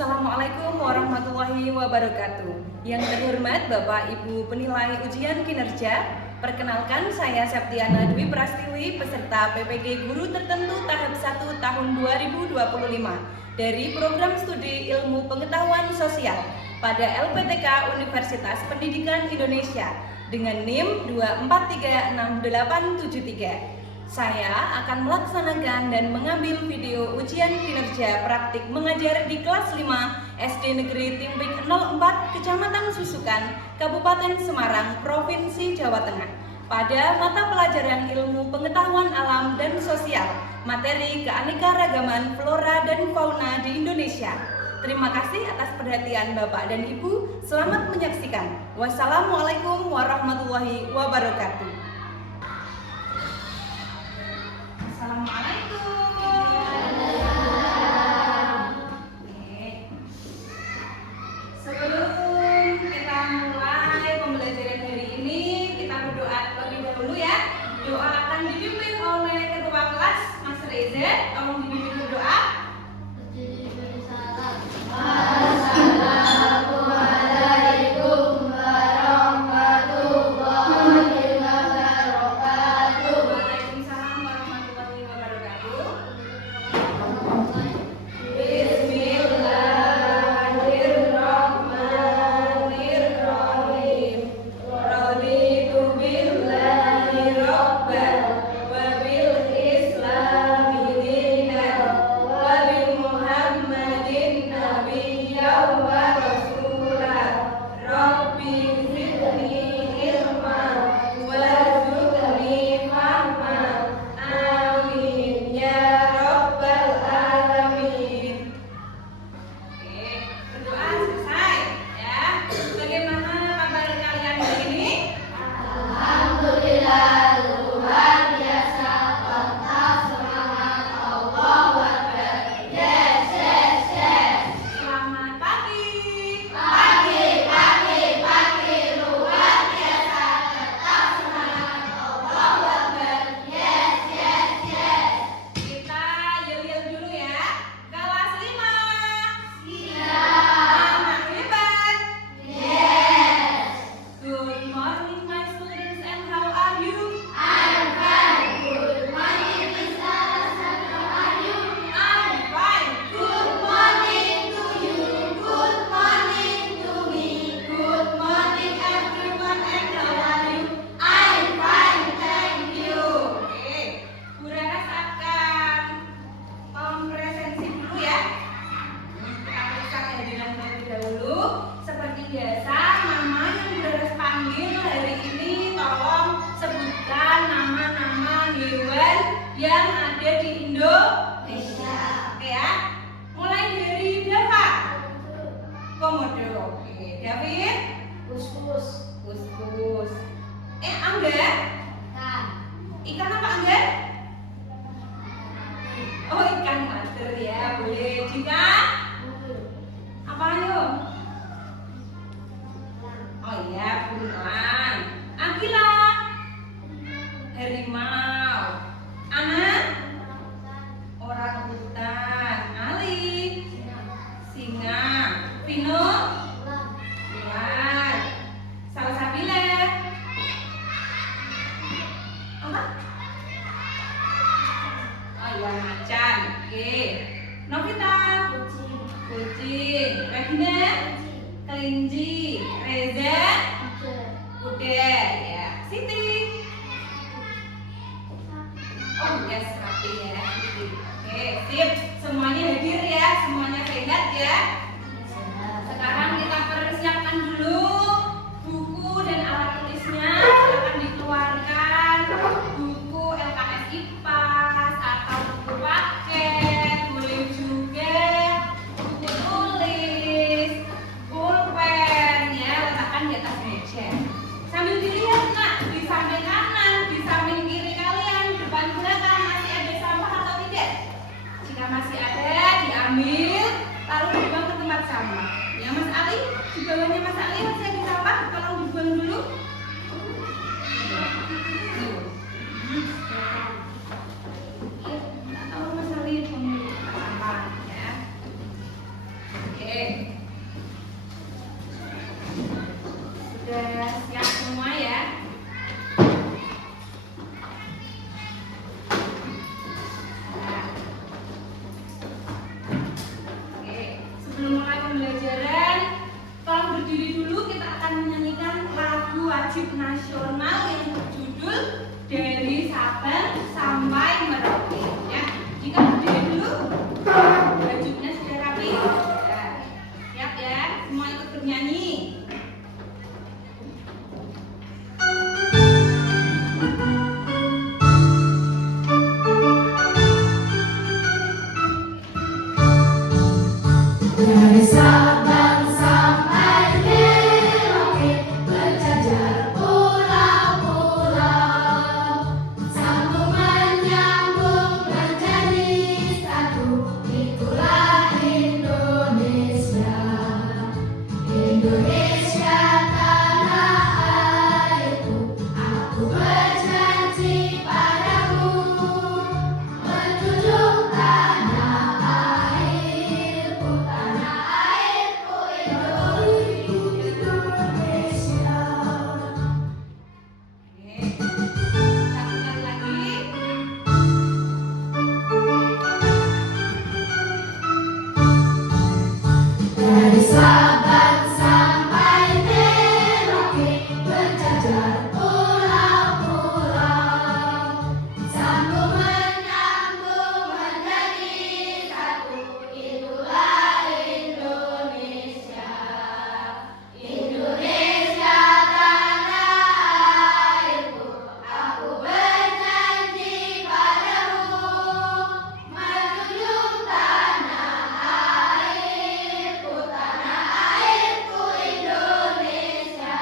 Assalamualaikum warahmatullahi wabarakatuh. Yang terhormat Bapak Ibu Penilai Ujian Kinerja, perkenalkan saya Septiana Dwi Prastiwi, peserta PPG Guru Tertentu tahap 1 tahun 2025 dari Program Studi Ilmu Pengetahuan Sosial pada LPTK Universitas Pendidikan Indonesia dengan NIM 2436873. Saya akan melaksanakan dan mengambil video ujian kinerja praktik mengajar di kelas 5 SD Negeri Timpik 04 Kecamatan Susukan, Kabupaten Semarang, Provinsi Jawa Tengah pada mata pelajaran ilmu pengetahuan alam dan sosial, materi keanekaragaman flora dan fauna di Indonesia. Terima kasih atas perhatian Bapak dan Ibu. Selamat menyaksikan. Wassalamualaikum warahmatullahi wabarakatuh. Sebelum kita mulai pembelajaran hari ini, kita berdoa terlebih dahulu ya. Doa akan dipimpin oleh Ketua Kelas Mas Reza. Tolong dipimpin berdoa. Assalamualaikum warahmatullahi wabarakatuh. Waalaikumsalam warahmatullahi wabarakatuh. Bismillahirrahmanirrahim. Raditu billahi rabban wa bil islami dinan wa bi Muhammadin nabiyyan wa rasulan. Rabbi zidni ilman warzuqni fahman. Amin ya rabbal alamin. Oke, berdoa selesai ya. Bagaimana kabar kalian hari ini? Alhamdulillah, luar biasa, tetap semangat, Allahu Akbar. Yes, yes, yes. Selamat pagi. Pagi, luar biasa, tetap semangat, Allahu Akbar. Yes, yes, yes. Kita yel-yel dulu ya. Kelas 5. Siap. Anak hebat. Yes. Good morning my students, and how are you? I'm fine. Good morning, Miss Alasan. How are you? I'm fine. Good morning to you. Good morning to me. Good morning everyone, and how are you? I'm fine, thank you. Oke, Bu Raras akan mempresensi dulu ya. Kita periksa kehadiran terlebih dahulu. Seperti biasa, nama yang Bu Raras panggil hari ini, tolong sebutkan nama-nama hewan yang ada di Indonesia. Oke ya. Mulai dari Dava. Komodo. Oke, David. Kus-kus. Kus-kus. Angga. Kan. Ikan apa Angga? Oh, ikan mater ya, boleh. Jika apa ayo? Oh iya, buntelan. Agila. Harimau. Ana. Orang hutan. Ali. Singa. Vino. Ular. Salsabila. Apa? Oh iya, macan. Oke. Novita. Kucing. Regina. Kelinci. Reza. Kuda. Ya. Siti. Oh yes, rapi ya. Siti. Oke, sip. Semuanya hadir ya. Semuanya sehat ya. Sekarang kita persiapkan dulu buku dan alat tulisnya. Silakan dikeluarkan buku LKS IPAS atau buku paket, boleh juga buku tulis, pulpen ya, letakkan di atas meja. Sambil dilihat nak, di samping kanan, di samping kiri kalian, depan belakang masih ada sampah atau tidak? Jika masih ada, diambil lalu dibuang ke tempat sampah. Ya Mas Ali, di bawahnya Mas Ali masih ada sampah, tolong dibuang dulu. Tahu Mas Ali buang dulu tempat sampah ya. Oke. Oke. Sudah siap semua ya? Nah. Oke, sebelum mulai pembelajaran, tolong berdiri dulu. Kita akan menyanyikan lagu wajib nasional yang berjudul Dari Sabang Sampai Merauke. Ya, jika berdiri dulu, bajunya sudah rapi. Ya, siap ya, semua ikut bernyanyi. Dari Sabang sampai Merauke, berjajar pulau-pulau, sambung menyambung menjadi satu, itulah Indonesia. Indonesia tanah airku, aku berjanji padamu, menjunjung tanah airku, Indonesia. Oke, satu kali lagi. Dari Sabang sampai Merauke, berjajar pulau-pulau, sambung menyambung menjadi satu, itulah Indonesia. Indonesia tanah airku, aku berjanji padamu, menjunjung tanah airku, Indonesia.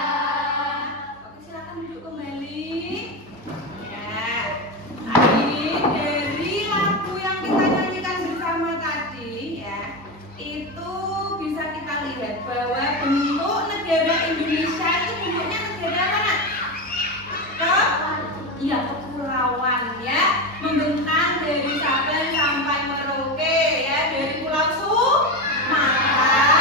Oke, silakan duduk kembali. Ya, tadi dari lagu yang kita nyanyikan bersama tadi ya, itu bisa kita lihat bahwa bentuk negara Indonesia itu bentuknya negara mana? Iya, kepulauan ya, membentang dari Sabang sampai Merauke ya, dari Pulau Sumatera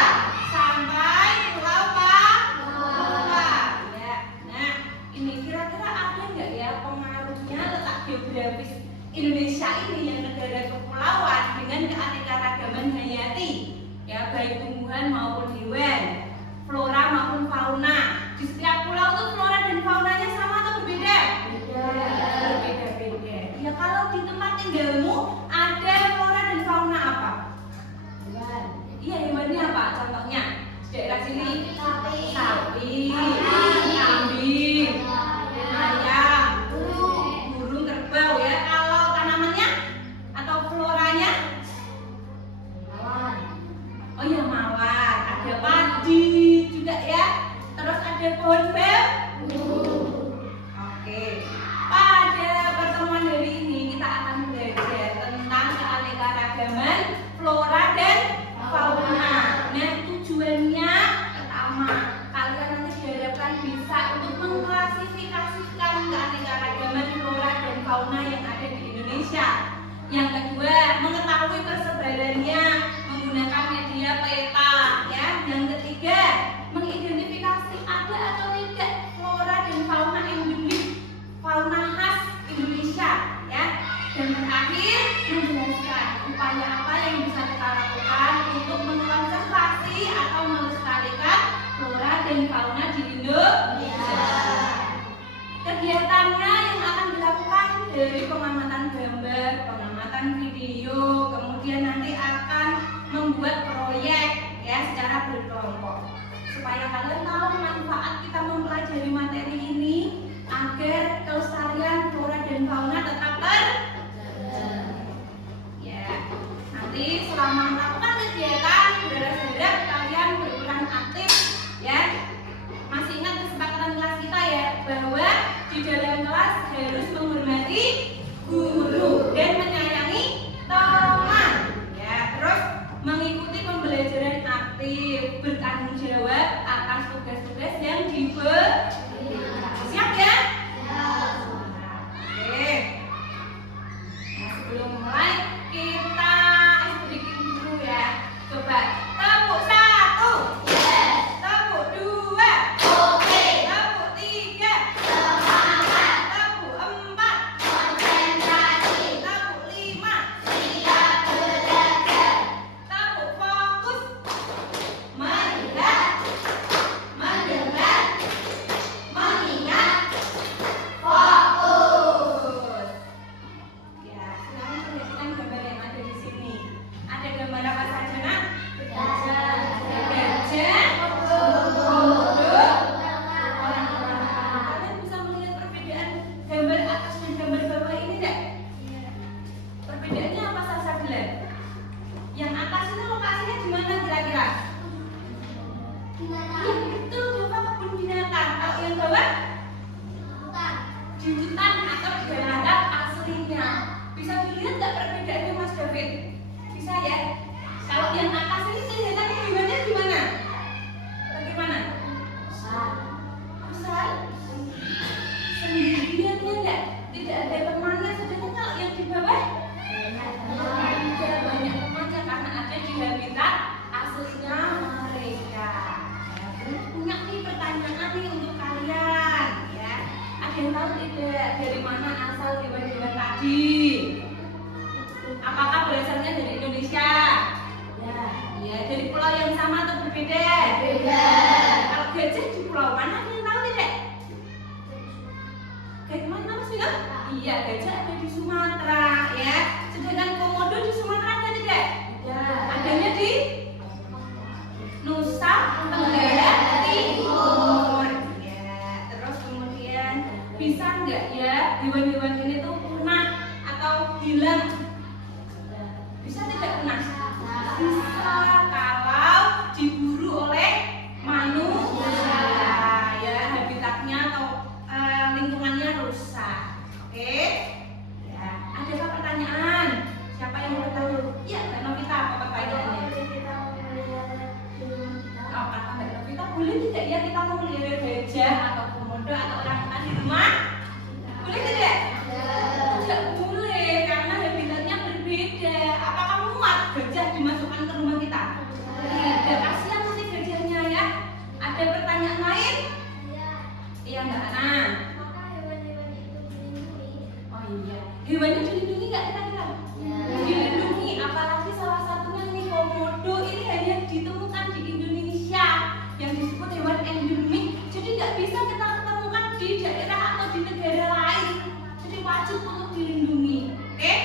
sampai Pulau Papua ya. Nah, ini kira-kira ada nggak ya pengaruhnya letak geografis Indonesia ini yang negara kepulauan dengan keanekaragaman hayati ya, baik tumbuhan maupun hewan, flora maupun fauna. Di setiap pulau tuh flora dan faunanya sama atau berbeda? Berbeda-beda. Ya, kalau di tempat tinggalmu ada flora dan fauna apa? Iya, hewannya apa? Contohnya di daerah sini. Sapi, kambing, ayam, burung, kerbau ya. Kalau tanamannya atau floranya? Oh iya, mawar. Ada padi juga ya. Terus ada pohon bambu. Oke. Pada pertemuan hari ini kita akan belajar tentang keanekaragaman flora dan fauna. Nah, tujuannya pertama, kalian nanti diharapkan bisa untuk mengklasifikasikan keanekaragaman flora dan fauna yang ada di Indonesia. Yang kedua, mengetahui persebarannya menggunakan media peta ya. Yang ketiga, mengidentifikasi ada atau tidak flora dan fauna endemik, fauna khas Indonesia ya. Dan terakhir, menjelaskan upaya apa yang bisa kita lakukan untuk mengkonservasi atau melestarikan flora dan fauna di Indonesia. Kegiatannya yang akan dilakukan dari pengamatan gambar, pengamatan video, kemudian nanti akan membuat proyek ya secara berkelompok, supaya kalian tahu manfaat kita mempelajari materi ini agar kelestarian flora dan fauna tetap terjaga. Ya, nanti selama melakukan kegiatan, saudara-saudara kalian berperan aktif ya. Masih ingat kesepakatan kelas kita ya, bahwa di dalam kelas harus menghormati guru dan menyayangi teman ya. Terus mengikuti pembelajaran aktif, bertanggung jawab atas tugas-tugas yang diberikan. Siap ya? Oke. Nah, sebelum mulai kita bikin dulu ya. Coba tepuk tangan. mana asal hewan-hewan tadi? Apakah berasalnya dari Indonesia? Ya. Ya, dari pulau yang sama atau berbeda? Berbeda. Kalau gajah di pulau mana? Ada yang tahu tidak? Gajah mana Mas Vino? Iya, gajah ada di Sumatera ya. Sedangkan komodo di Sumatera ada tidak? Adanya di Nusa Tenggara Timur. Ya, terus kemudian bisa nggak ya hewan-hewan ini tuh punah atau hilang? Bisa tidak punah? Bisa kalau diburu oleh manusia. Ya, habitatnya atau lingkungannya rusak. Oke? Ya, adakah pertanyaan? Siapa yang mau tahu? Iya, Mbak Novita, apa pertanyaannya? Oh, kata Mbak Novita, boleh tidak ya kita memelihara gajah atau komodo atau orangutan di rumah? Boleh tidak? Tidak boleh, karena habitatnya berbeda. Apakah muat gajah dimasukkan ke rumah kita? Tidak, kasihan nanti gajahnya ya. Ada pertanyaan lain? Iya, Mbak Ana. Oh iya, hewannya dilindungi nggak kira-kira? Dilindungi, apalagi salah satunya nih komodo ini hanya ditemukan di Indonesia yang disebut hewan endemik. Jadi nggak bisa kita ketemukan di daerah atau di negara lain. Jadi wajib untuk dilindungi. Oke?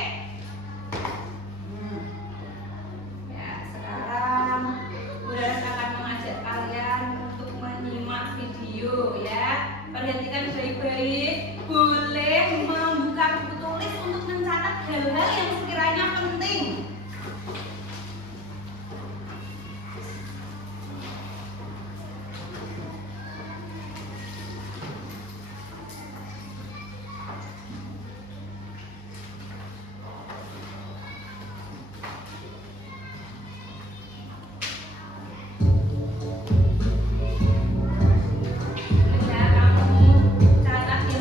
Ya, sekarang Bunda akan mengajak kalian untuk menyimak video ya. Perhatikan baik-baik. Boleh membuka buku tulis untuk mencatat hal-hal yang sekiranya penting.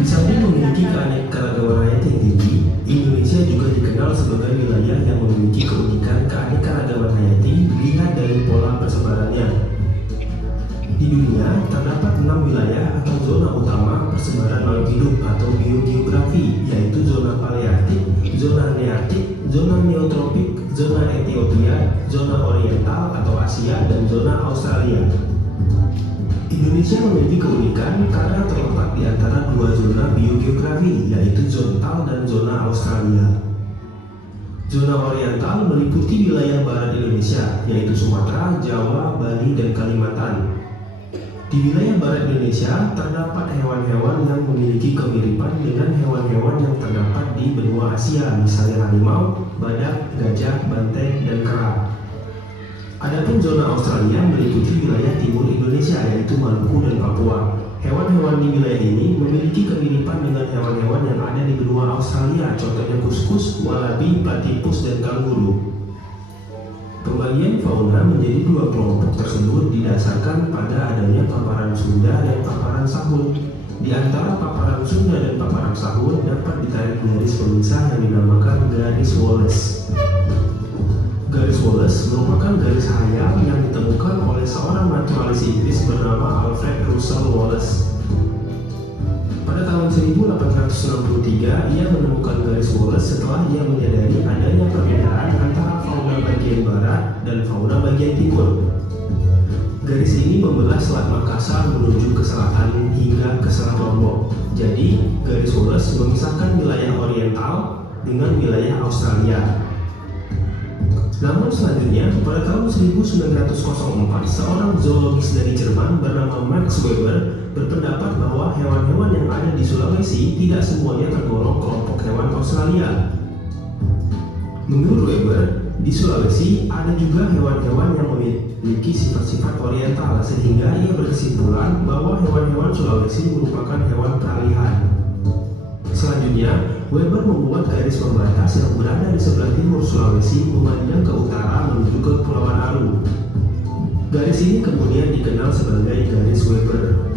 Di samping memiliki keanekaragaman hayati yang tinggi, Indonesia juga dikenal sebagai wilayah yang memiliki keunikan keanekaragaman hayati dilihat dari pola persebarannya. Di dunia, terdapat 6 wilayah atau zona utama persebaran makhluk hidup atau biogeografi, yaitu zona paleartik, zona neartik, zona neotropik, zona Ethiopia, zona oriental atau Asia, dan zona Australia. Indonesia memiliki keunikan karena terletak di antara dua zona biogeografi, yaitu zontal dan zona Australia. Zona oriental meliputi wilayah barat Indonesia, yaitu Sumatera, Jawa, Bali, dan Kalimantan. Di wilayah barat Indonesia terdapat hewan-hewan yang memiliki kemiripan dengan hewan-hewan yang terdapat di benua Asia, misalnya harimau, badak, gajah, banteng, dan kera. Adapun zona Australia meliputi wilayah timur Indonesia, yaitu Maluku dan Papua. Hewan-hewan di wilayah ini memiliki kemiripan dengan hewan-hewan yang ada di benua Australia, contohnya kuskus, walabi, platypus, dan kanguru. Pembagian fauna menjadi dua kelompok tersebut didasarkan pada adanya paparan Sunda dan paparan Sahun. Di antara paparan Sunda dan paparan Sahun dapat ditarik garis pemisah yang dinamakan garis Wallace. Garis Wallace merupakan garis hayal yang ditemukan oleh seorang naturalis Inggris bernama Alfred Russel Wallace. Pada tahun 1863, ia menemukan garis Wallace setelah ia menyadari adanya perbedaan antara fauna bagian barat dan fauna bagian timur. Garis ini membelah Selat Makassar menuju ke selatan hingga ke Selat Lombok. Jadi, garis Wallace memisahkan wilayah oriental dengan wilayah Australia. Namun selanjutnya, pada tahun 1904, seorang zoologis dari Jerman bernama Max Weber berpendapat bahwa hewan-hewan yang ada di Sulawesi tidak semuanya tergolong kelompok hewan Australia. Menurut Weber, di Sulawesi ada juga hewan-hewan yang memiliki sifat-sifat oriental, sehingga ia berkesimpulan bahwa hewan-hewan Sulawesi merupakan hewan peralihan. Selanjutnya, Weber membuat garis pembatas yang berada di sebelah timur Sulawesi memandang ke utara menuju ke Kepulauan Aru. Garis ini kemudian dikenal sebagai garis Weber.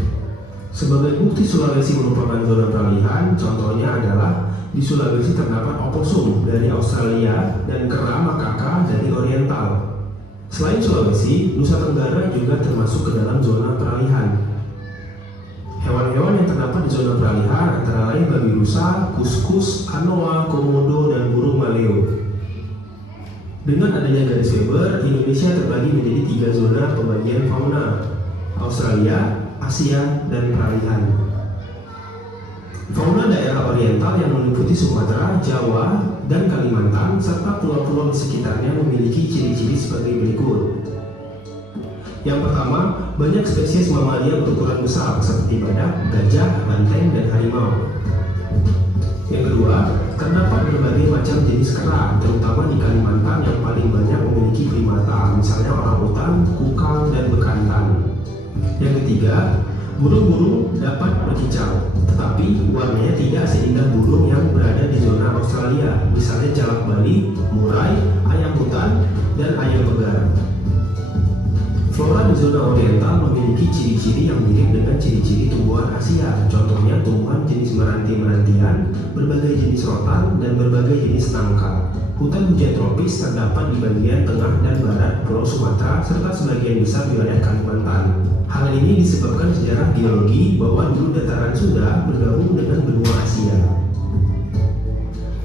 Sebagai bukti Sulawesi merupakan zona peralihan, contohnya adalah di Sulawesi terdapat oposum dari Australia dan kera makaka dari Oriental. Selain Sulawesi, Nusa Tenggara juga termasuk ke dalam zona peralihan. Hewan-hewan yang terdapat di zona peralihan antara lain babi rusa, kuskus, anoa, komodo, dan burung maleo. Dengan adanya garis Weber, Indonesia terbagi menjadi 3 zona pembagian fauna: Australia, Asia, dan peralihan. Fauna daerah oriental yang meliputi Sumatera, Jawa, dan Kalimantan, serta pulau-pulau di sekitarnya memiliki ciri-ciri sebagai berikut. Yang pertama, banyak spesies mamalia berukuran besar seperti badak, gajah, banteng, dan harimau. Yang kedua, terdapat berbagai macam jenis kera, terutama di Kalimantan yang paling banyak memiliki primata, misalnya orangutan, kukang, dan bekantan. Yang ketiga, burung-burung dapat berkicau, tetapi warnanya tidak seindah burung yang berada di zona Australia, misalnya jalak Bali, murai, ayam hutan, dan ayam pegar. Flora di zona oriental memiliki ciri-ciri yang mirip dengan ciri-ciri tumbuhan Asia, contohnya tumbuhan jenis meranti-merantian, berbagai jenis rotan, dan berbagai jenis nangka. Hutan hujan tropis terdapat di bagian tengah dan barat Pulau Sumatera serta sebagian besar wilayah Kalimantan. Hal ini disebabkan sejarah geologi bahwa dulu dataran Sunda bergabung dengan benua Asia.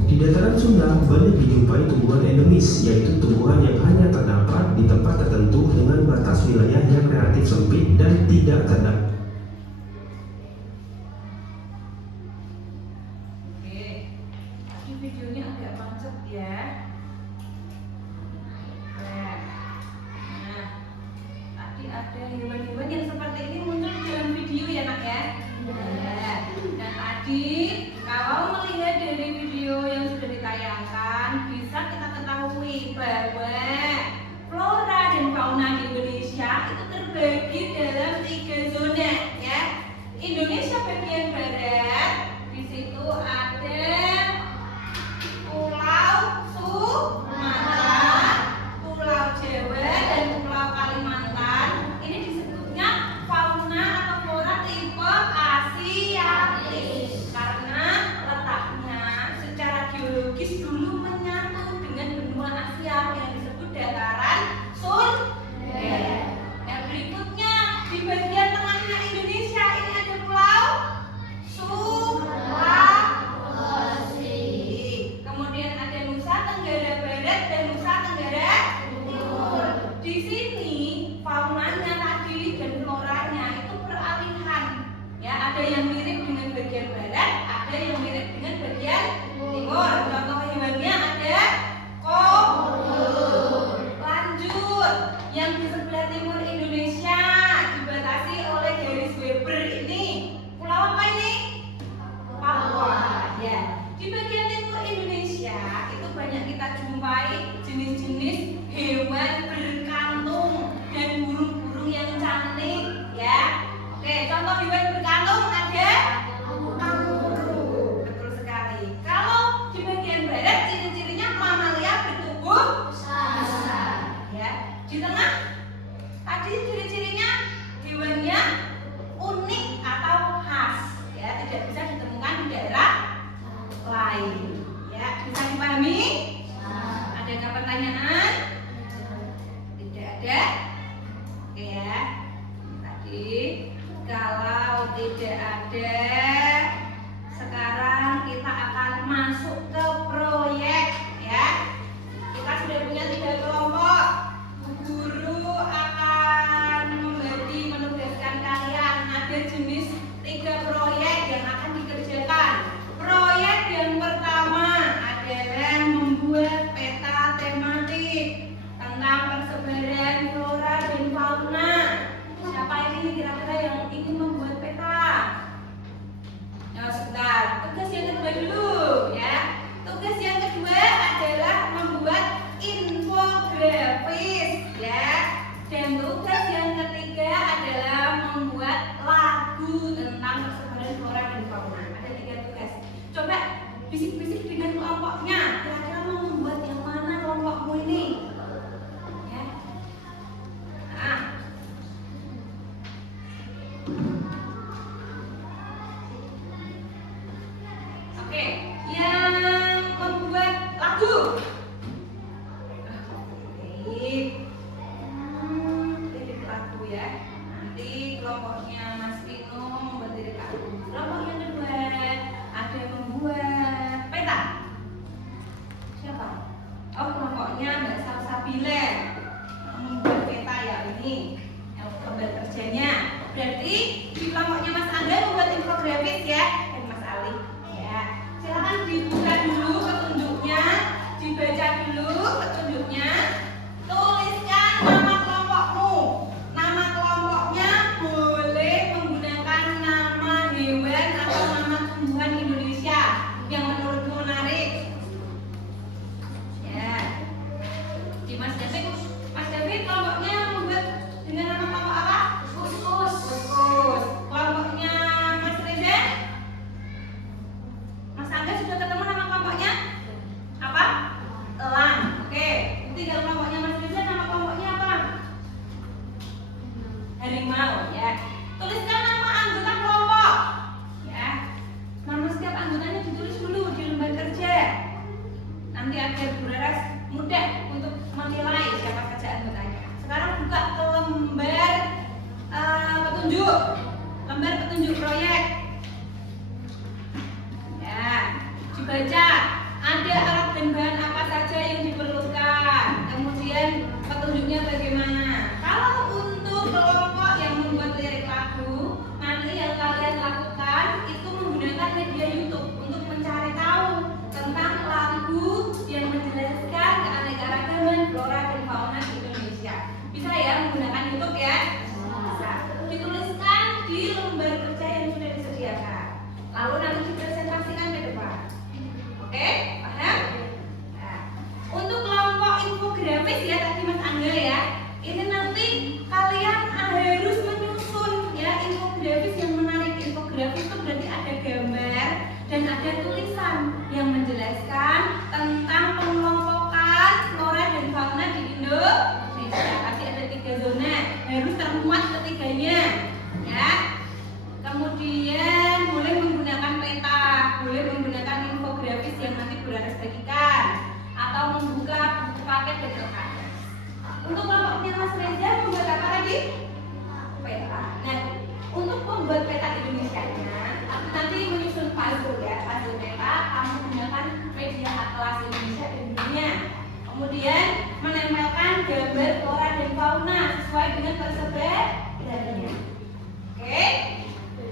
Di dataran Sunda banyak dijumpai tumbuhan endemis, yaitu tumbuhan yang hanya terdapat di tempat tertentu dengan batas wilayah yang relatif sempit dan tidak terdapat. Oke, ini videonya agak macet ya. Nah, tadi ada hewan-hewan yang seperti ini muncul di dalam video ya nak ya. Ya. Dan tadi kalau melihat dari video yang sudah ditayangkan, bisa kita ketahui bahwa flora dan fauna di Indonesia itu terbagi dalam 3 zona ya. Indonesia bagian barat, di situ ada Pulau Sumatera, Pulau Jawa, dan Pulau Kalimantan. Ini disebutnya fauna atau flora tipe Asiatis karena letaknya secara geologis dulu menyatu dengan benua Asia yang disebut dataran Sunda. Yang berikutnya di bagian tengahnya Indonesia ini ada Pulau Sulawesi. Kemudian ada Nusa Tenggara Barat dan Nusa Tenggara Timur. Di sini faunanya tadi dan floranya itu peralihan. Ya, ada yang mirip dengan bagian barat, ada yang mirip dengan bagian timur. Contoh hewannya ada komodo. Lanjut, yang di sebelah timur Indonesia dibatasi oleh garis Weber ini. Pulau apa ini? Papua. Ya, di bagian timur Indonesia itu banyak kita jumpai jenis-jenis hewan berkantung dan burung-burung yang cantik ya. Oke, contoh hewan berkantung ada kanguru. Betul sekali. Kalau di bagian barat ciri-cirinya mamalia bertubuh besar. Ya. Di tengah tadi ciri-cirinya hewannya unik atau khas. Ya, tidak bisa ditemukan di daerah lain. Ya, bisa dipahami? Adakah pertanyaan? Tidak ada? Oke ya. Tadi kalau tidak ada, sekarang kita akan masuk ke proyek ya. Kita sudah punya 3 kelompok. Guru akan menugaskan kalian ada jenis 3 proyek yang akan dikerjakan. Proyek yang pertama adalah membuat peta tematik tentang persebaran flora dan fauna. Siapa ini kira-kira yang ingin membuat peta? Ya, sebentar. Tugas yang kedua dulu ya. Tugas yang kedua adalah membuat infografis ya. Dan tugas yang ketiga adalah membuat lagu tentang persebaran flora dan fauna. Ada 3 tugas. Coba bisik-bisik dengan kelompoknya. Kira-kira mau membuat yang mana kelompokmu ini? Ya. Nah. Oke, yang membuat lagu. Baik. Lirik lagu ya. Nanti kelompoknya Mas Vino membuat lirik harimau ya. Tuliskan nama anggota kelompok ya. Nama setiap anggotanya ditulis dulu di lembar kerja. Nanti agar Bu Laras mudah untuk menilai siapa saja anggotanya. Sekarang buka ke lembar petunjuk, lembar petunjuk proyek. Ya, dibaca ada alat dan bahan apa saja yang diperlukan. Kemudian petunjuknya bagaimana. Kalau untuk kelompok yang membuat lirik lagu, nanti yang kalian lakukan itu menggunakan media YouTube untuk mencari tahu tentang lagu yang menjelaskan keanekaragaman flora dan fauna di Indonesia. Bisa ya menggunakan YouTube ya? Bisa. Dituliskan di lembar kerja yang sudah disediakan. Lalu nanti dipresentasikan ke depan. Oke, paham? Nah, untuk kelompok infografis ya tadi Mas Angga ya. Ini nanti kalian harus menyusun ya infografis yang menarik. Infografis itu berarti ada gambar dan ada tulisan yang menjelaskan tentang pengelompokan flora dan fauna di Indonesia. Tadi ada 3 zona, harus termuat ketiganya ya. Kemudian boleh menggunakan peta, boleh menggunakan infografis yang nanti Bu Laras bagikan, atau membuka buku paket dan LKS. Untuk kelompoknya Mas Reza membuat apa lagi? Peta. Nah, untuk membuat peta Indonesia-nya, nanti menyusun puzzle ya, puzzle peta, kamu menggunakan media atlas Indonesia dan dunia. Kemudian menempelkan gambar flora dan fauna sesuai dengan persebarannya. Oke?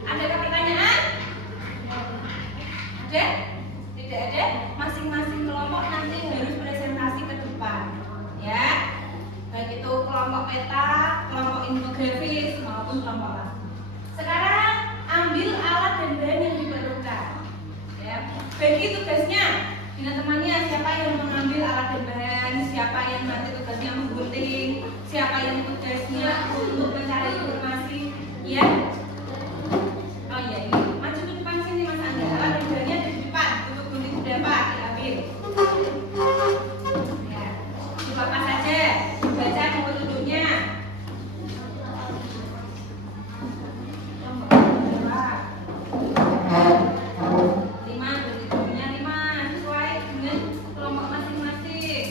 Adakah pertanyaan? Ada? Tidak ada? Masing-masing kelompok nanti harus presentasi ke depan ya. Baik itu kelompok peta, kelompok infografis maupun kelompok lagu. Sekarang ambil alat dan bahan yang diperlukan ya. Bagi tugasnya dengan temannya, siapa yang mengambil alat dan bahan, siapa yang nanti tugasnya menggunting, siapa yang tugasnya untuk mencari informasi ya. Oh iya, ini maju ke depan sini Mas Angga. Alat dan bahannya ada di depan. Untuk gunting berapa diambil. Ya, apa saja. Baca petunjuknya. Lima, petunjuknya 5 sesuai dengan kelompok masing-masing.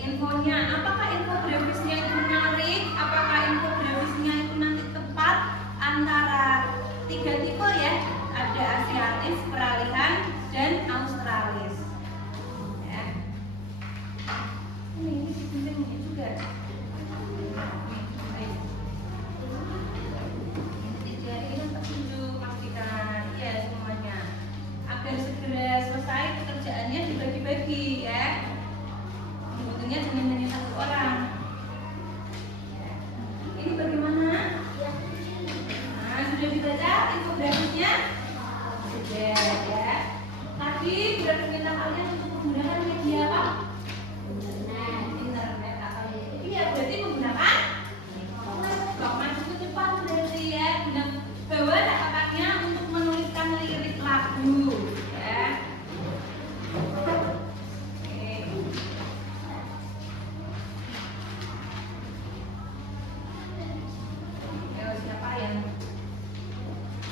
infonya. Apakah infografisnya itu menarik? Apakah infografisnya itu nanti tepat antara 3 tipe ya? Ada Asiatis, Peralihan, dan Australis. Ya. Ini pentingnya juga. Jadi ini petunjuk pastikan ya semuanya. Agar segera selesai pekerjaannya dibagi-bagi ya. Sebetulnya jangan hanya 1 orang. Ini bagaimana? Nah, sudah dibaca infografisnya? Sudah ya. Tadi berarti kalian untuk menggunakan media apa? Internet atau iya berarti menggunakan blog maju ke depan berarti ya. Bawa catatannya untuk menuliskan lirik lagu ya. Siapa yang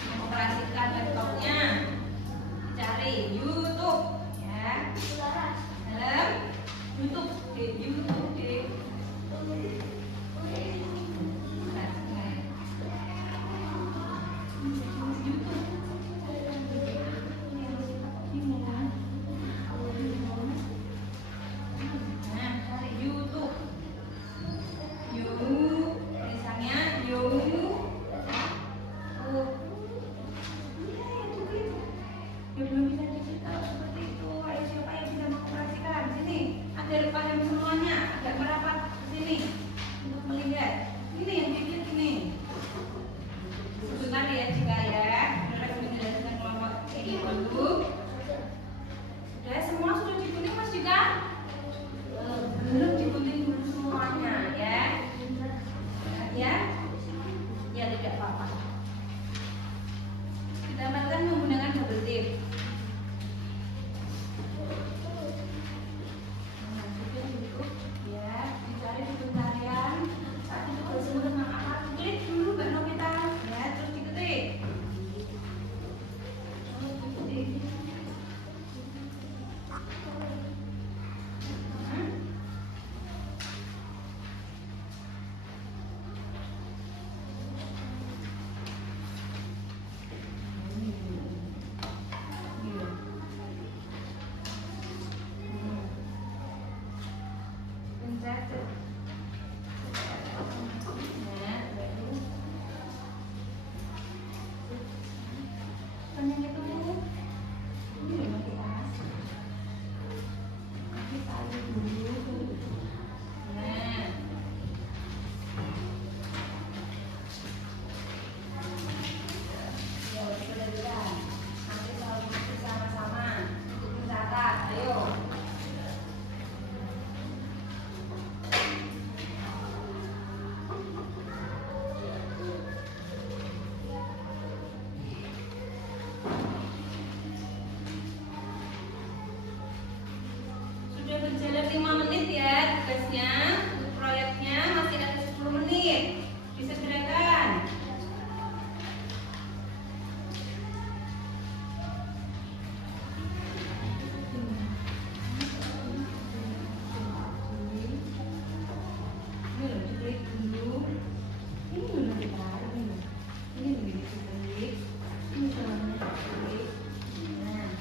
mengoperasikan laptopnya? Cari YouTube ya. Dalam YouTube di YouTube di nah, cari YouTube. Misalnya belum bisa digital seperti itu. Ayo siapa yang bisa mengoperasikan? Sini, ada kalian semuanya agak merapat ke sini untuk melihat. Ini yang dilihat ini. Sebentar ya jika ya. Mereka sudah menjelaskan kelompok ini dulu. Sudah semua sudah digunting Mas Jika? Belum digunting dulu semuanya ya. Ya, ya tidak apa-apa. Ditambahkan menggunakan double tip. Ya, dicari di pencarian. Saat itu kalau semua tentang apa, klik dulu Mbak Novita. Ya, terus diketik. Terus diketik. Berjalan 5 menit ya tugasnya. Untuk proyeknya masih ada 10 menit. Disegerakan. Ini loh, diklik dulu. Ini dulu ditarik ini. Ini dulu diklik. Ini semuanya diklik. Nah.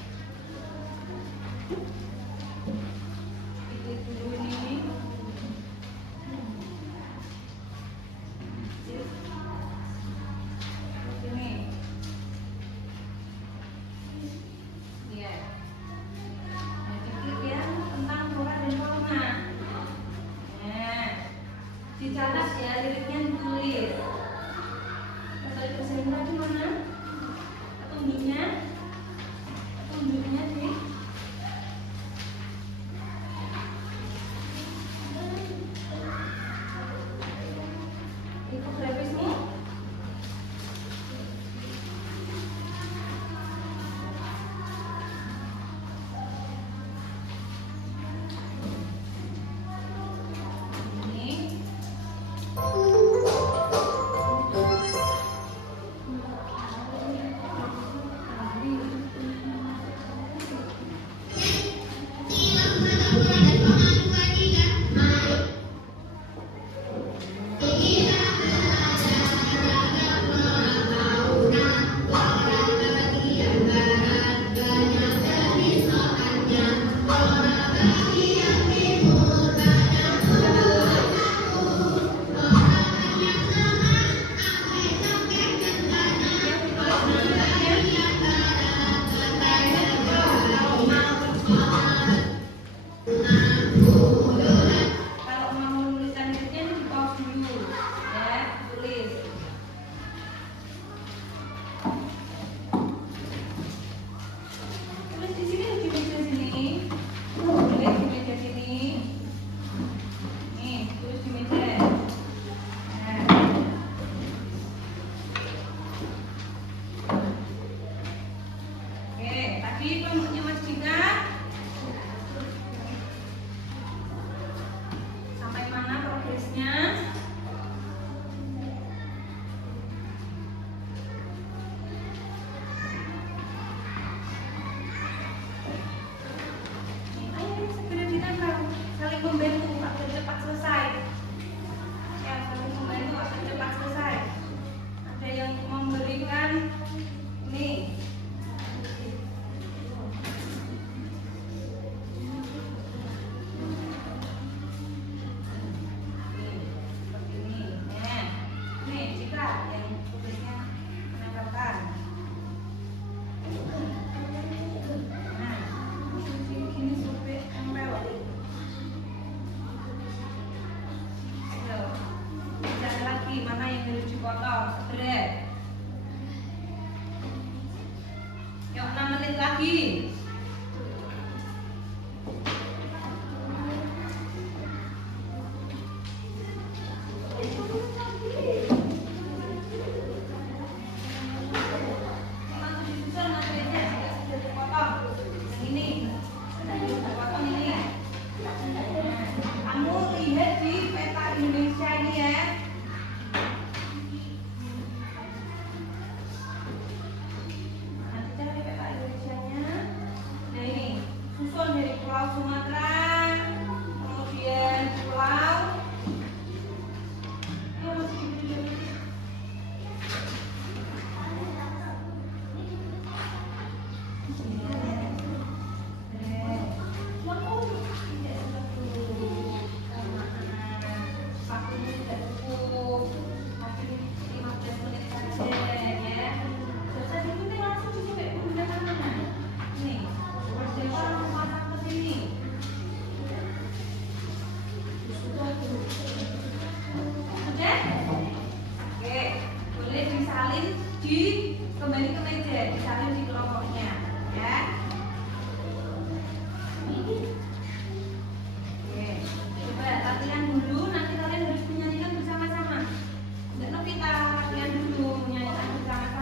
Dulu ini sini ya, diklik ya tentang flora dan fauna. Nah, dicatat ya liriknya ditulis. Kalau dikerjain lagi mana? Tunjuknya sih. Infografismu ini Silang disalin di kelompoknya, ya. Oke, coba latihan dulu. Nanti kalian harus menyanyikan bersama-sama. Tidak, kita latihan dulu menyanyikan bersama-sama.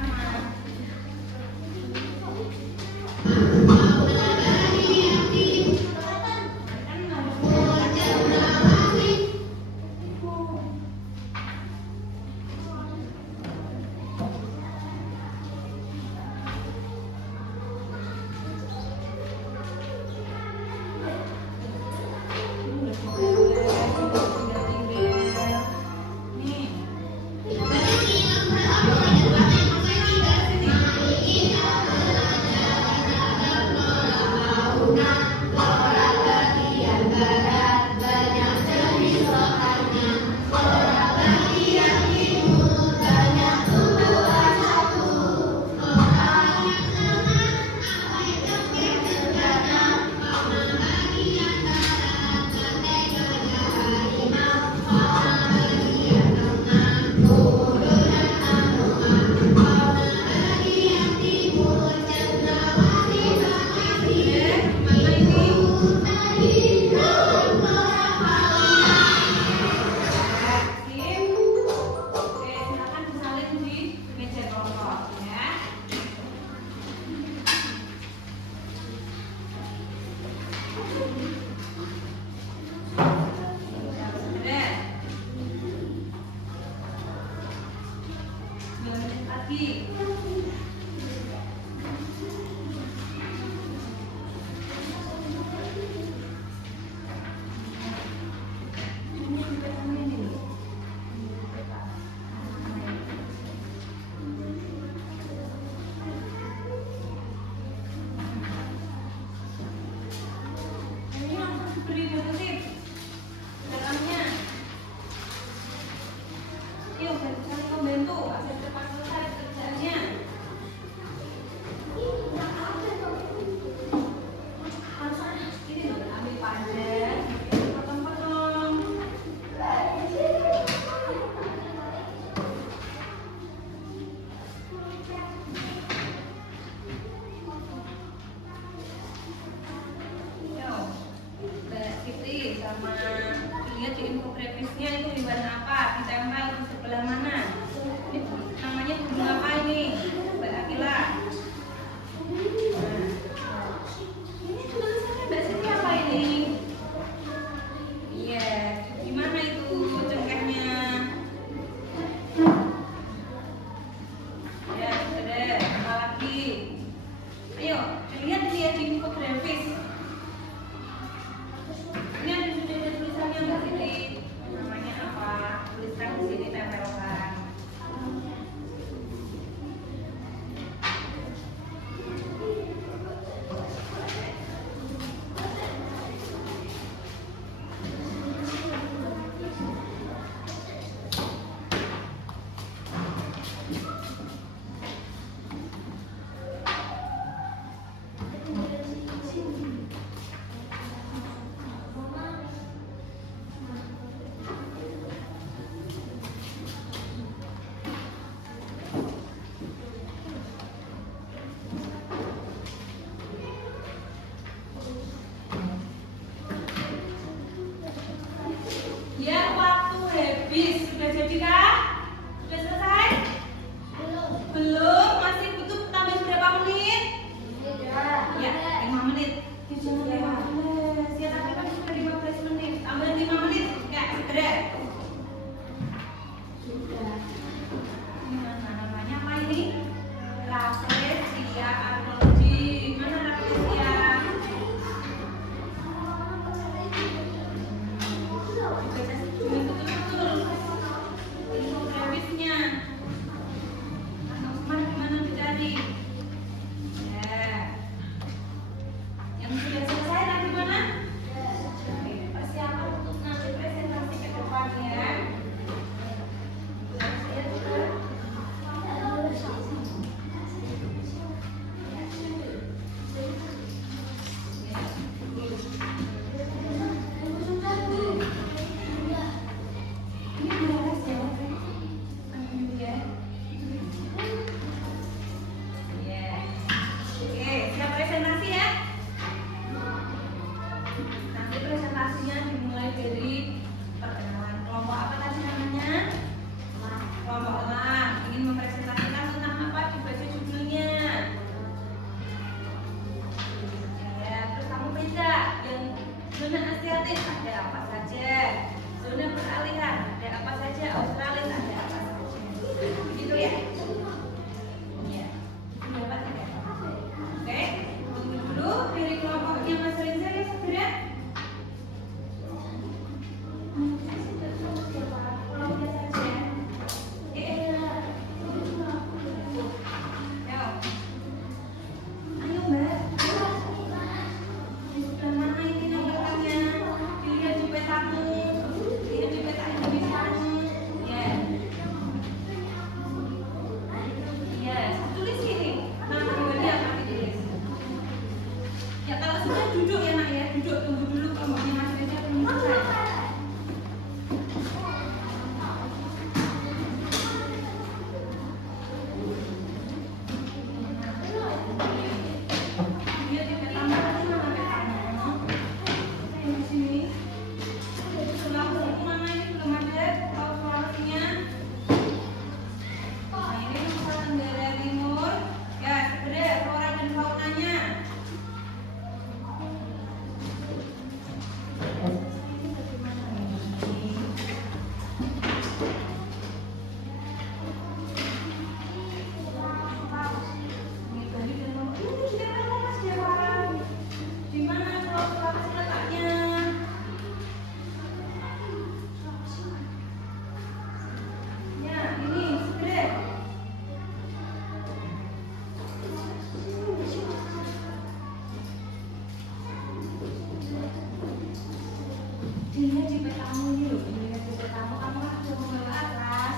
kamu ini loh, bimbingan belajar kamu kan sudah membawa atas.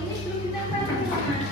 Ini belum ditempel lagi sama.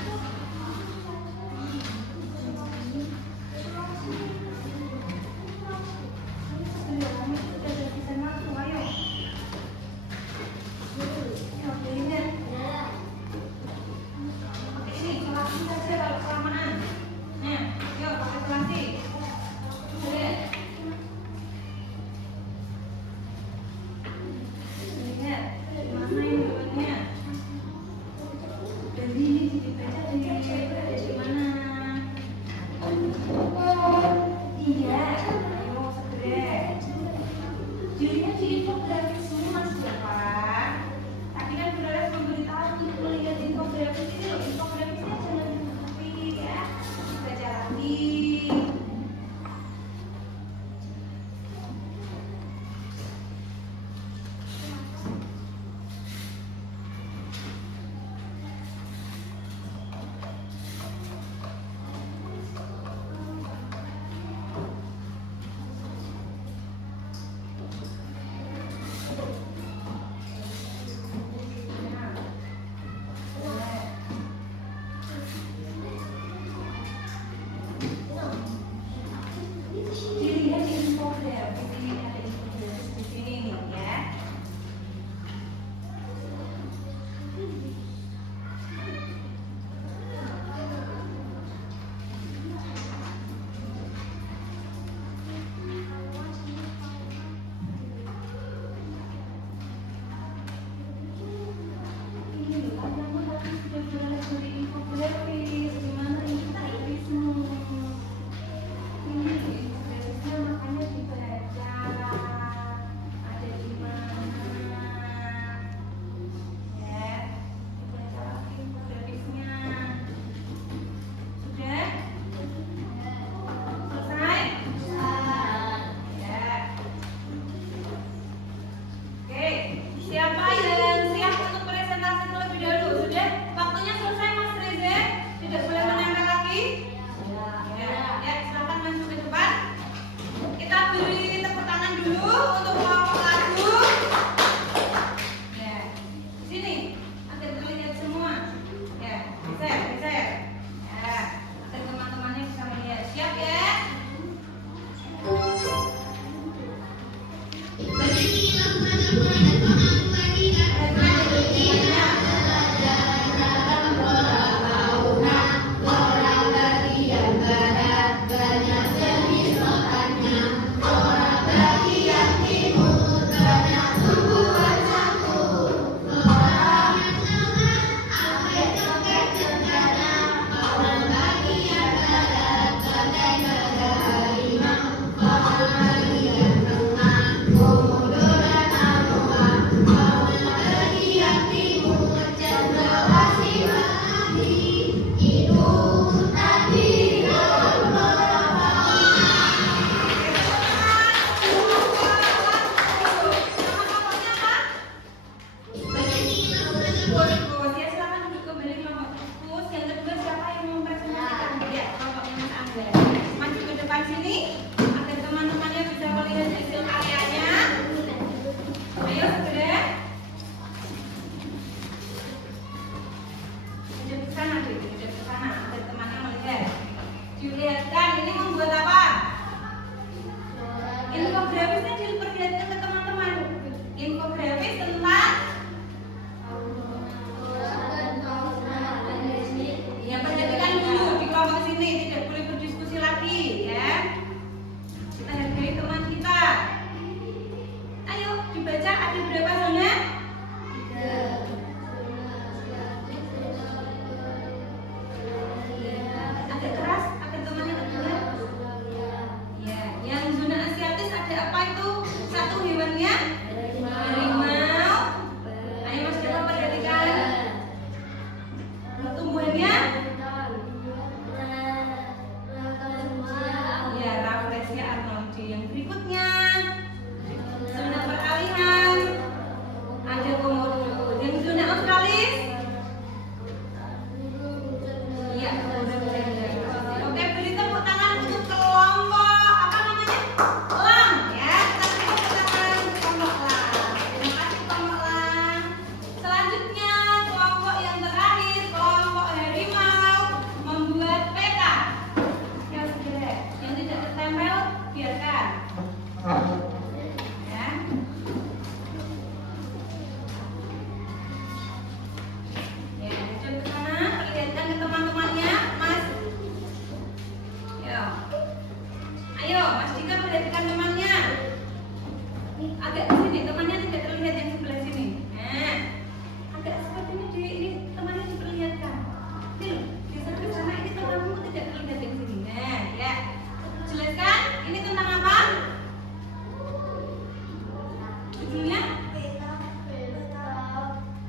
judulnya?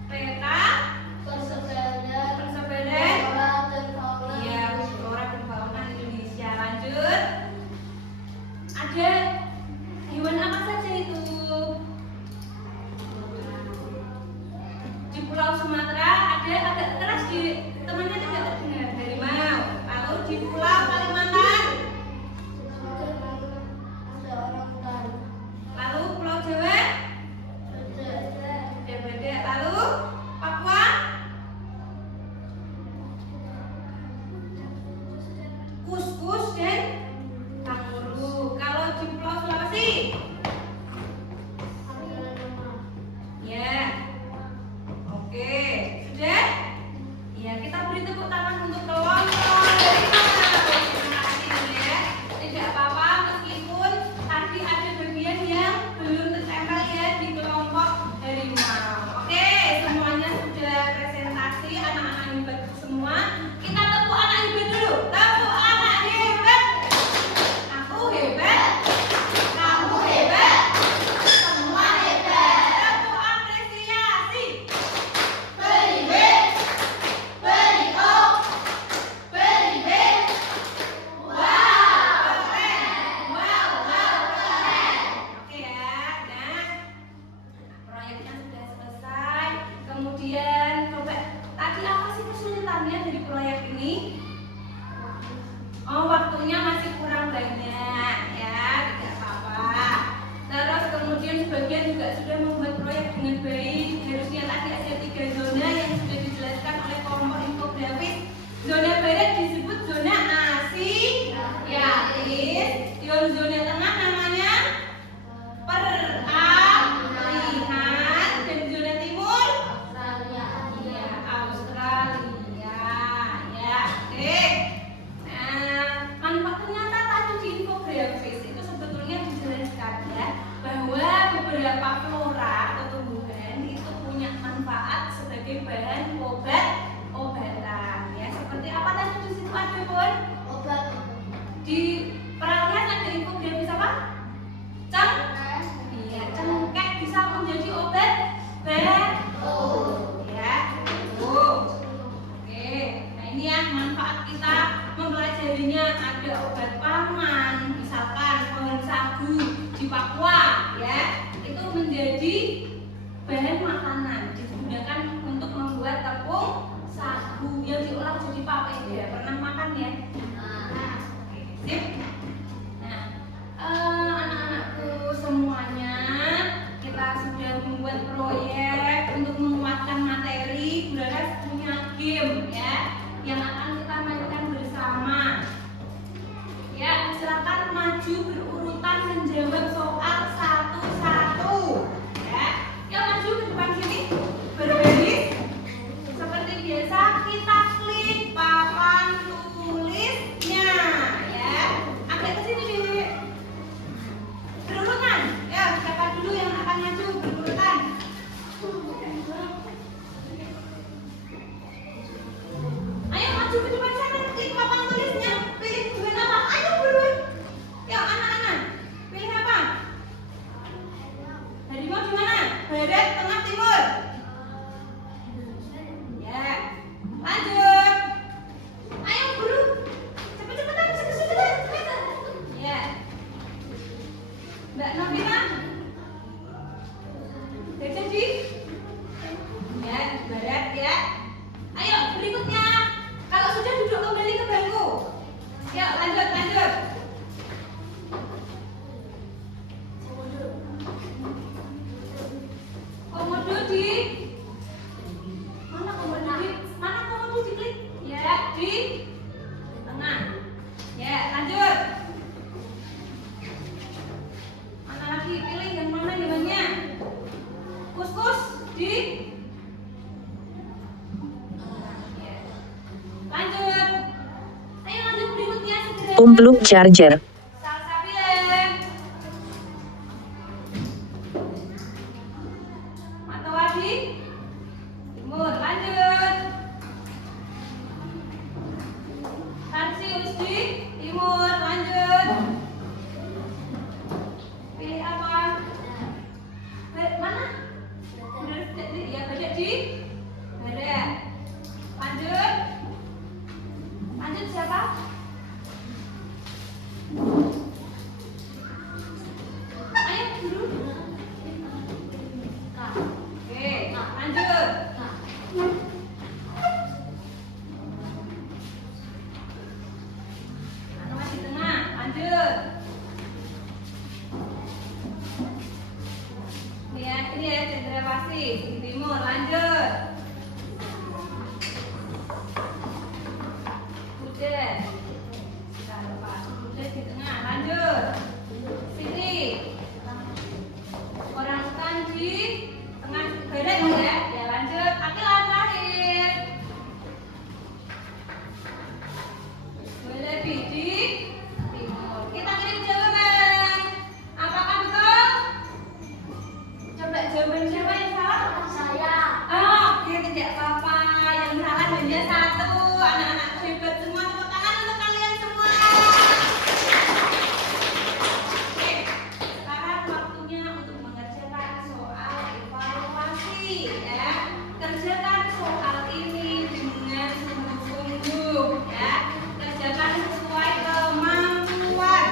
Peta Persepeda. Iya, flora dan fauna Indonesia. Lanjut. Ada hewan apa saja itu? Di Pulau Sumatera ada agak keras di temannya tidak terdengar. Harimau. Lalu di Pulau Kalimantan. Lalu Pulau Jawa. Beda. Lalu Papua. Kuskus dan kanguru. Kalau di Pulau Sulawesi. Ya. Oke, sudah? Ya, kita beri tepuk tangan untuk kelompok harimau. Terima kasih ya. Tidak apa-apa meskipun tadi ada bagian yang belum tertempel ya di kelompok harimau. Oke, semuanya sudah presentasi, anak-anak hebat semua. Kita tepuk anak hebat dulu. Tepuk anak hebat. Aku hebat. Kamu hebat. Semua hebat. Tepuk apresiasi. Oke ya, nah proyeknya sudah selesai. Kemudian coba tadi apa sih kesulitannya dari proyek ini? Oh, waktunya masih kurang banyak ya, tidak apa-apa. Terus kemudian sebagian juga sudah membuat proyek dengan baik. Harusnya tadi ada 3 zona yang sudah dijelaskan oleh kelompok infografis. Zona barat disebut zona Asiatis. Yang zona tengah namanya Peralihan, dan zona timur ya Australia. Ya, oke. Nah, ternyata tadi di infografis itu sebetulnya dijelaskan ya bahwa beberapa flora atau tumbuhan itu punya manfaat sebagai bahan obat-obatan. Ya, seperti apa tadi di situ ada pun? Di peralihan ada infografis apa? Iya, cengkeh bisa menjadi obat batuk. Ya, tuh. Oke, nah ini ya manfaat kita mempelajarinya. Ada obat paman, misalkan pohon sagu di Papua, ya, itu menjadi bahan makanan digunakan untuk membuat tepung sagu yang diolah jadi papeda. Pernah makan ya? Oke, sip. Nah, anak-anakku semuanya, kita sudah membuat proyek untuk menguatkan materi. Bularas punya game ya yang akan kita mainkan bersama. Ya, silakan maju berurutan menjawab soal satu-satu. Ya, yang maju ke depan sini berbaris. Seperti biasa kita klik papan tulisnya. Ya, agak ke sini deh. Berurutan. Ya, siapa dulu yang akan maju berurutan? Ayo maju ke depan sana, klik papan tulisnya. Pilih tujuan apa? Ayo buruan. Ya, anak-anak. Pilih apa? Harimau di mana? Barat, tengah, timur. Ya. Lanjut. Ayo buru. Cepet-cepetan, cepetan. Ya. Mbak Novita. Udah jadi? Ya, barat ya. Ayo berikutnya. Kalau sudah duduk kembali ke bangku. Ya, lanjut. Komodo di mana? Mana komodo diklik? Ya, di tengah. Ya, lanjut. Mana lagi? Pilih yang mana hewannya? Kuskus di ya. Lanjut. Ayo lanjut berikutnya segera. Umpluk charger. Salsa pilih. Matawadi timur. Lanjut. Tarsius di timur. Lanjut. Pilih apa? Oke, lanjut. Anu di tengah, lanjut. Ini ya Cendrawasih di timur, lanjut. Udah. Udah di tengah, lanjut. Sini. Orang utan di tengah badan ya. Ya lanjut. Akila terakhir. Boleh di timur. Kita kirim jawaban. Apakah betul? Coba jawaban siapa yang salah? Saya. Oh, oke, tidak apa-apa. Yang salah hanya satu. Anak-anak hebat semua. Tepuk tangan untuk kalian semua. Oke, sekarang waktunya untuk mengerjakan soal evaluasi ya. Kerjakan soal ini dengan sungguh-sungguh ya. Kerjakan sesuai kemampuan.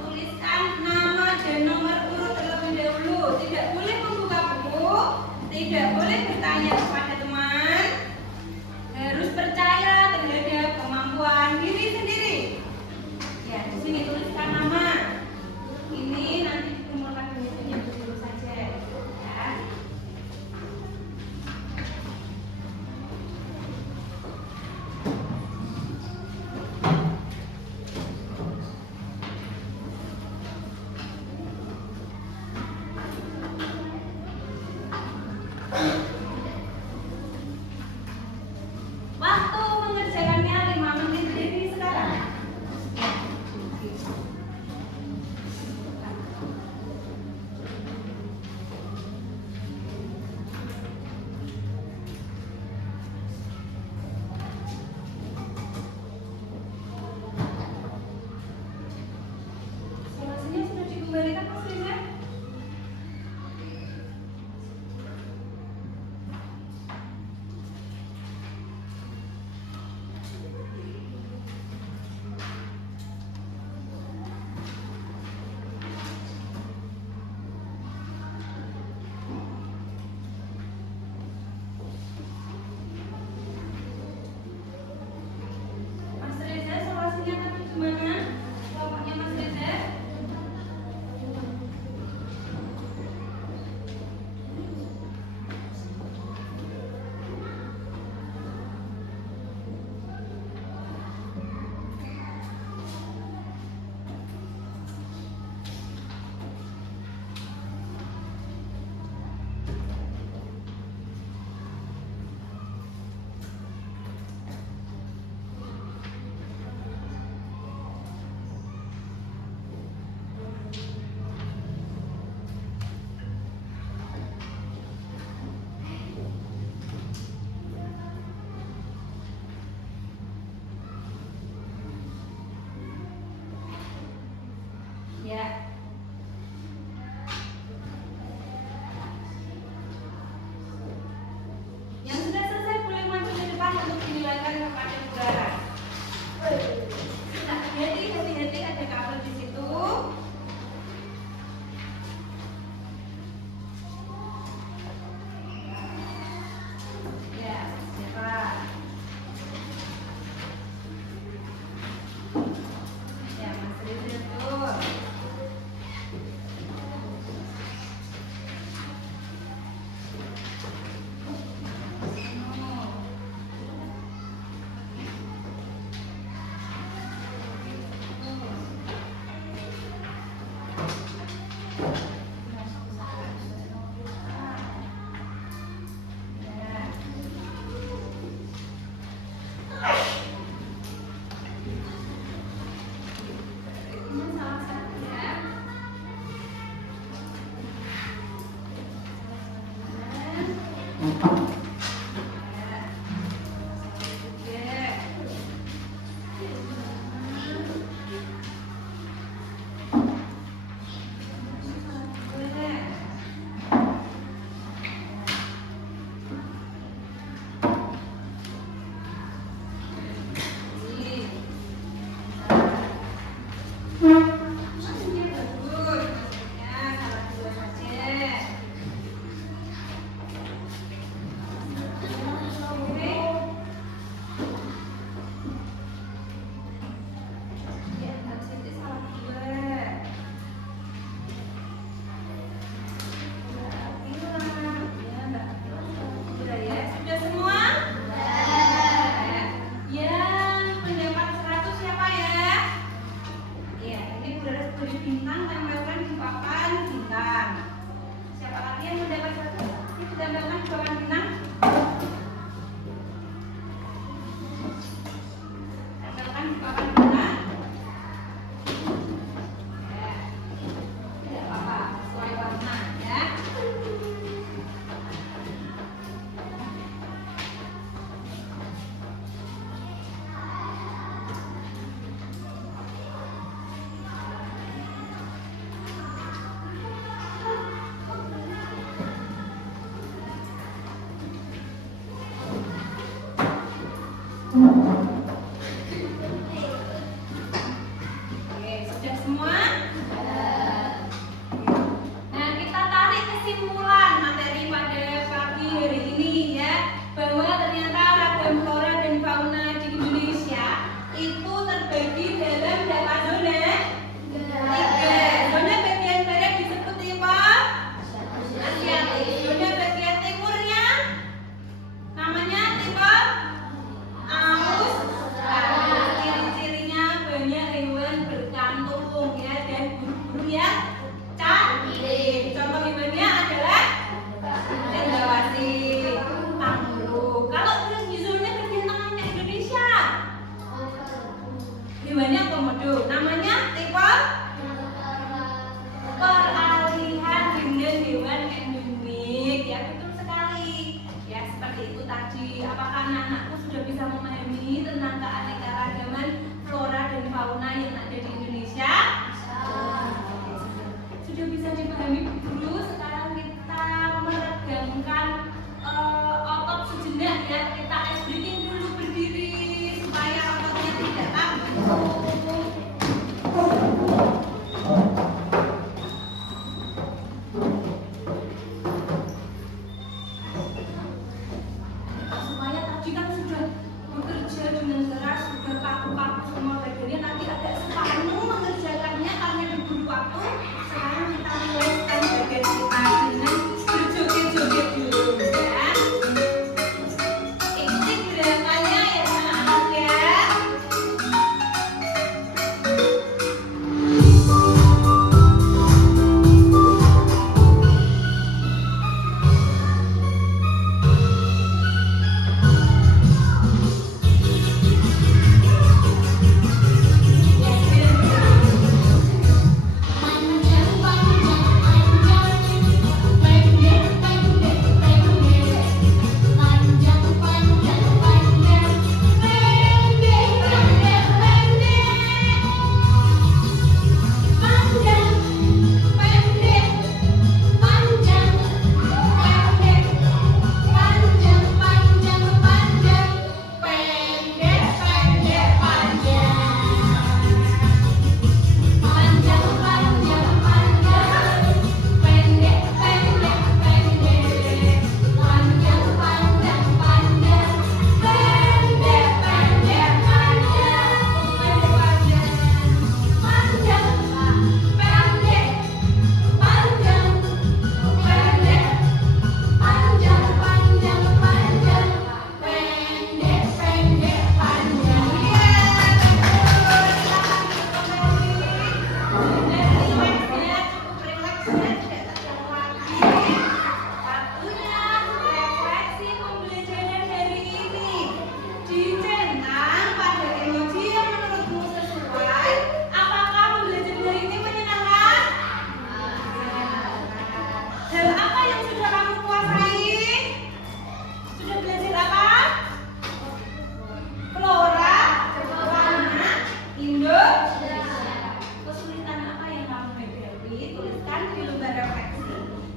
Tuliskan nama dan nomor urut terlebih dahulu. Tidak boleh membuka buku, tidak boleh bertanya kepada teman. Harus percaya terhadap kemampuan diri sendiri. Ya, di sini tuliskan nama. Ini nanti dikumpulkan bukunya dulu saja. Ya. Waktu mengerjakannya 5 menit dari sekarang. Simulasinya sudah dikembalikan Mas Reza? Mas Reza, simulasinya tadi gimana? Kelompoknya Mas Reza? Ya. Yang sudah selesai boleh maju ke depan untuk dinilaikan kepada negara. Nah, hati-hati ada kabel di situ. Ya, siapa? Ya, Mas Rizal tuh. Maksudnya bagus, maksudnya salah dua saja. dipahami guru, sekarang kita meregangkan otot sejenak ya. Kita ice breathing dulu berdiri supaya ototnya tidak kaku. Supaya tadi kan sudah bekerja dengan keras, sudah kaku-kaku semua bagiannya, nanti agak separuh mengerjakannya karena diburu waktu. Sekarang kita mulai bagian kita dengan berjoget-joget dulu ya. Ini gerakannya ya anak-anak ya.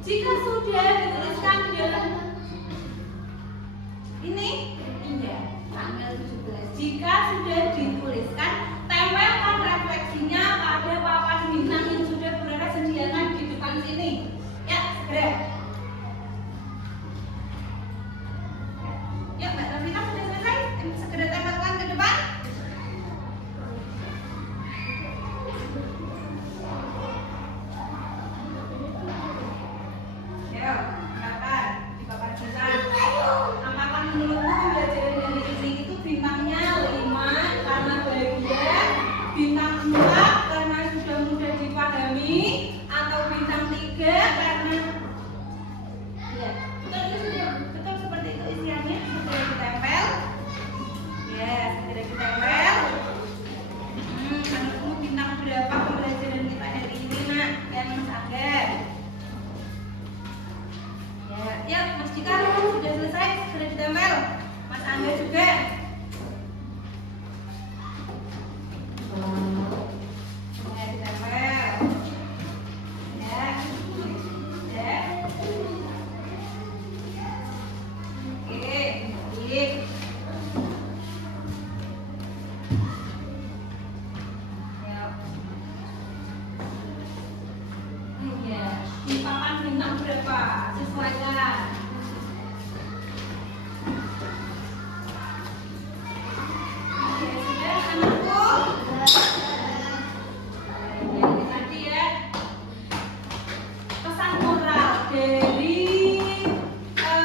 Jika sudah dituliskan di dalam ini, iya, tanggal 17. Jika sudah dituliskan, tempelkan refleksinya pada papan bintang yang sudah berada sediakan di depan sini. Ya, segera. Ya, Mbak Rafika sudah selesai? Segera tempelkan ke depan. Di papan bintang. Apakah menurutmu pembelajaran dari ini itu bintangnya 5 karena bahagia, bintang 4 karena sudah mudah dipahami, atau bintang 3 karena iya, betul seperti itu isiannya. Segera ditempel. Ya, segera ditempel. Menurutmu bintang berapa pembelajaran kita hari ini, Nak? Ya, Mas Angga. Ya, Mas Dika sudah selesai, sudah ditempel. Mas Angga juga. Ya, ditempel. Ya, ya. Oke, baik. Ya, di papan bintang berapa? Sesuaikan. Oke, sudah anakku. Ini tadi ya pesan moral dari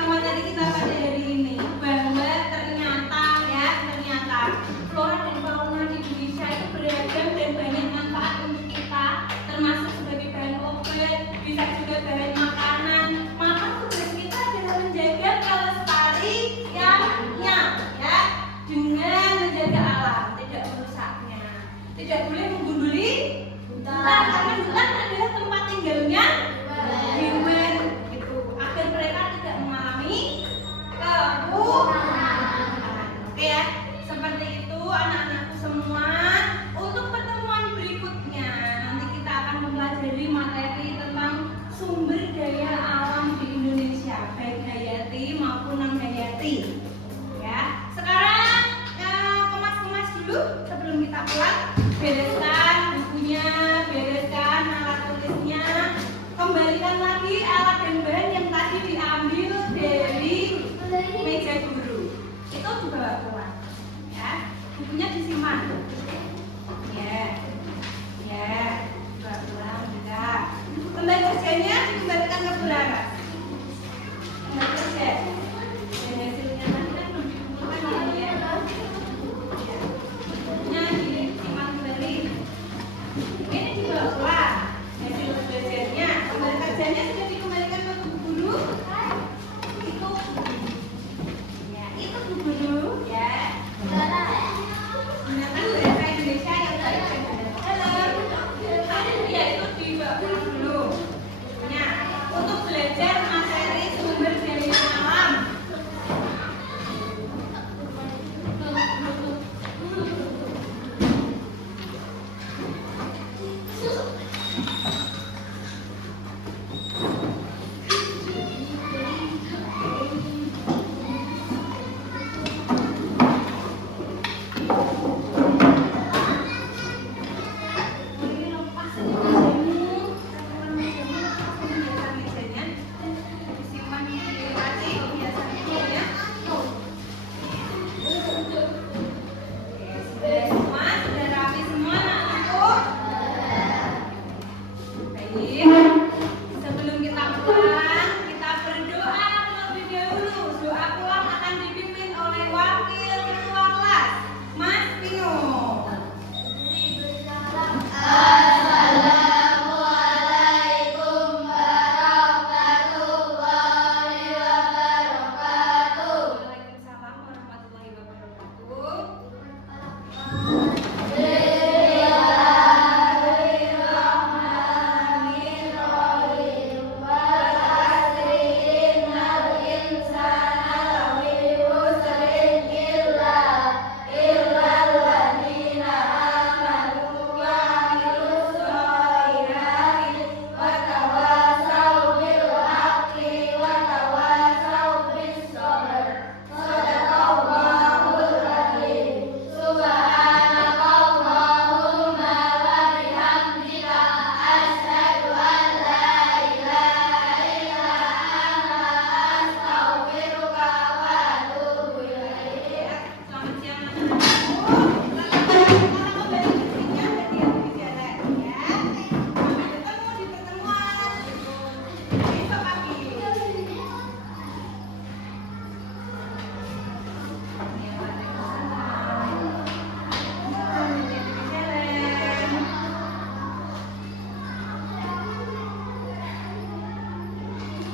materi kita pada hari ini, bahwa ternyata flora dan fauna di Indonesia itu beragam dan banyak manfaat untuk kita, termasuk sebagai bahan obat, bisa juga bahan makanan. Maka tugas kita adalah menjaga kelestariannya, ya, dengan menjaga alam, tidak merusaknya. Tidak boleh menggunduli hutan, karena hutan adalah tempat tinggalnya hewan, gitu, agar mereka tidak mengalami kepunahan. Oke ya, seperti itu anak-anakku semua. Untuk pertemuan berikutnya nanti kita akan mempelajari materi tentang Ulang lagi alat dan bahan yang tadi diambil dari meja guru. Itu dibawa pulang. Ya, bukunya disimpan. Ya, ya, dibawa pulang juga. Lembar kerjanya dikembalikan ke Bu Laras.